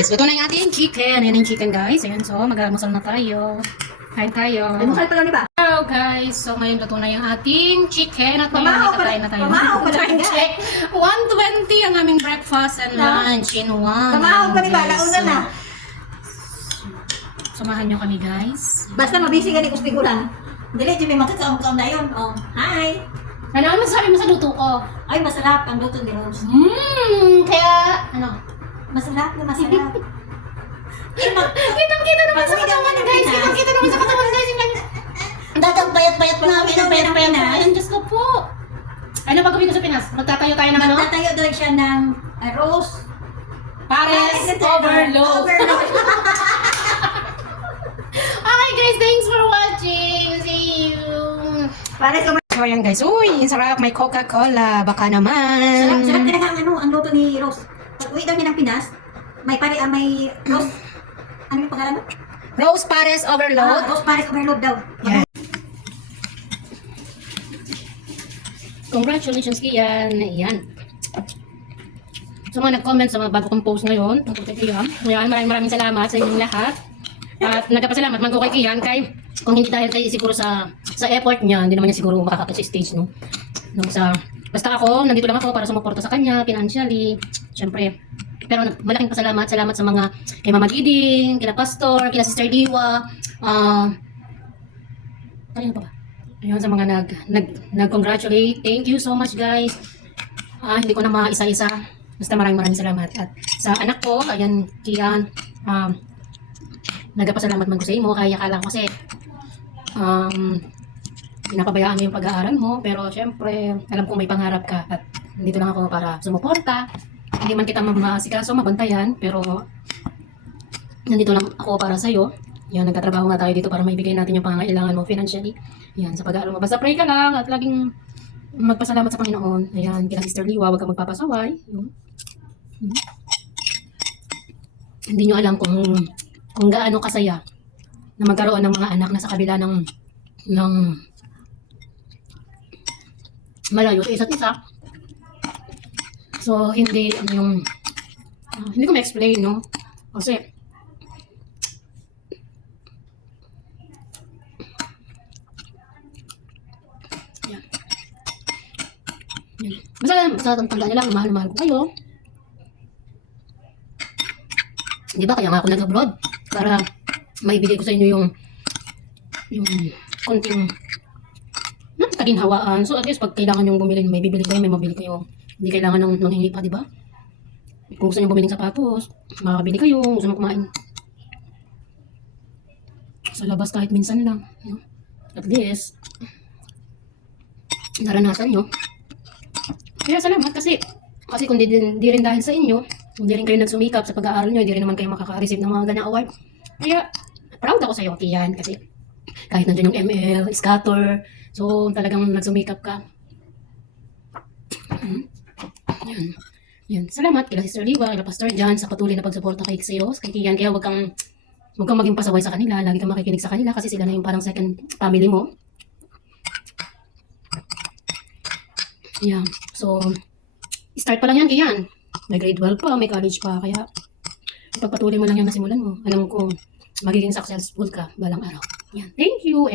guys, luto na yung ating chicken. Ayan yung chicken guys. Ayan, so mag-almusal na tayo. Kain tayo. Almusal pa lang di ba? Hello guys, so ngayon luto na yung ating chicken. At Pamahaw pa kain na tayo. Pamahaw pa lang. Check. 120 ang aming breakfast and lunch in one. Pamahaw pa di ba? Launa na. Samahan nyo kami guys. Basta mabisi ka ni Kustig-ulan. Dili, di may makakaon-kaon na yun. Oh, hi! Ano masasabi mo sa luto ko? Ay, masarap ang luto ni Rose. Kaya, ano? Masarap na masarap. Kitang-kita naman sa katawan guys. Kitang-kita naman sa katawan guys. Dagang bayat-bayat pa namin ang Payat-payat na. Ayun, Diyos ko po. Ano ba gawin ko sa Pinas? Magtatayo tayo ng ano? Magtatayo doon siya ng Rose. Pares overload. Okay guys, thanks for watching. See you. Pares overload. So ayan guys, uy, sarap, may Coca-Cola, baka naman. Sarap talaga ang luto ni Rose. Pag uwi daw niya ng Pinas, may Rose. Ano yung pangalan mo? Rose Pares Overload. Rose Pares Overload daw. Yan. Congratulations Kian. Ayan. So mga nag-comment sa mga bago kong post ngayon tungkol kay Kian. Ayan, maraming salamat sa inyong lahat. At nagpapasalamat man ko kay Kian kay kung hindi dahil kay siguro sa effort niya, hindi naman niya siguro makakapit sa stage no. Basta ako, nandito lang ako para sumuporta sa kanya financially. Syempre. Pero malaking salamat sa mga kay Mama Giding, kila Pastor, kila Sister Diwa, kanino pa ba? Ayun, sa mga nag-congratulate. Thank you so much guys. Hindi ko na maisa-isa. Basta maraming salamat. At sa anak ko, ayan, Kian, nagpapasalamat man ko sa imo. Kaya akala ko kasi, pinapabayaan mo yung pag-aaral mo. Pero syempre, alam kong may pangarap ka. At nandito lang ako para sumuporta. Hindi man kita masikaso, mabantayan. Pero, nandito lang ako para sa'yo. Yan, nagtatrabaho nga tayo dito para maibigay natin yung pangangailangan mo financially. Yan, sa pag-aaral mo. Basta pray ka lang at laging magpasalamat sa Panginoon. Ayan, kila Sister Liwa, huwag kang magpapasaway. Hindi nyo alam kung gaano kasaya na magkaroon ng mga anak na sa kabila ng malayo sa isa't isa. So, hindi ko ma-explain, no? Kasi, yan. Basta tandaan nyo lang, mahal ko kayo. Di ba? Kaya nga ako nag-abroad para maibigay ko sa inyo yung konting kaginhawaan. So, at least pag kailangan yung bumili, may bibili kayo, may mabili kayo. Hindi kailangan ng hingi pa, di ba? Kung gusto nyo bumili ng sapatos, makakabili kayo. Gusto nyo kumain sa labas kahit minsan lang. No? At least, naranasan nyo. Kaya salamat kasi kung di rin dahil sa inyo, kung di rin kayo nagsumikap sa pag-aaral nyo, di rin naman kayo makaka-receive ng mga ganyang award. Kaya, proud ako sa iyo, Kian, kasi kahit nandiyan yung ML, scatter, so talagang nagsumikap ka. Yan. Salamat kila Sister Liwa, kila Pastor Jan sa patuloy na pagsuporta kay Kian. Kaya huwag kang maging pasaway sa kanila, lagi kang makikinig sa kanila kasi sila na yung parang second family mo. Yeah. So, start pa lang yan, Kian. May grade 12 pa, may college pa, kaya pagpatuloy mo lang yung nasimulan mo. Alam ko, magiging successful ka balang araw. Yan. Thank you.